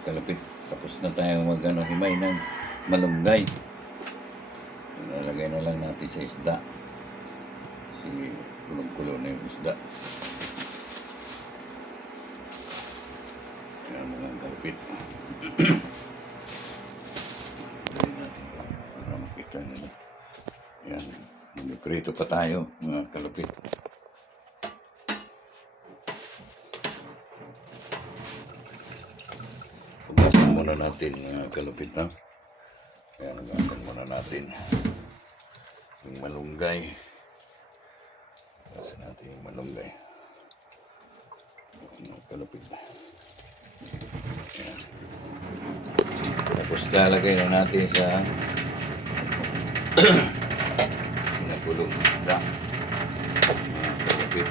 Kalapit. Tapos na tayo himay ng malunggay. Ilalagay na lang natin sa isda. Kasi kulong-kulo na yung isda. Ayan mga kalapit. Dali natin para makita nila. Ayan. Nagprito pa tayo mga kalapit. Pugasan muna natin mga kalapit na. Ayan, nagasan muna natin yung malunggay. Pugasan natin yung malunggay. Mga kalapit na. Ayan. Tapos lalagay na natin sa pinapulong isda. Mga kalapit.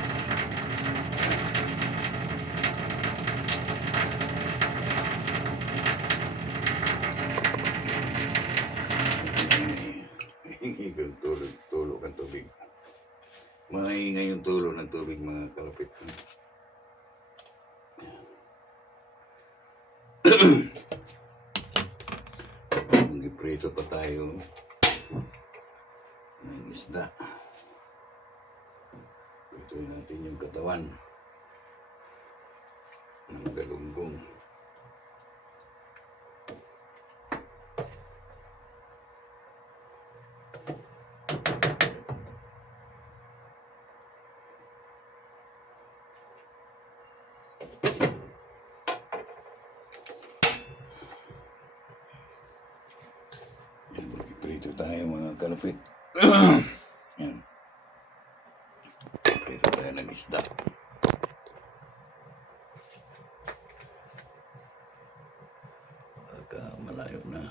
Tulog ang tubig. Maingay yung tulo ng tubig mga kalapit. Mag-iprito pa tayo ng isda. Prito natin yung katawan ng galunggong. Prito tayo mga kalapit. Yan. Prito tayo ng isda. Pagka malayo na.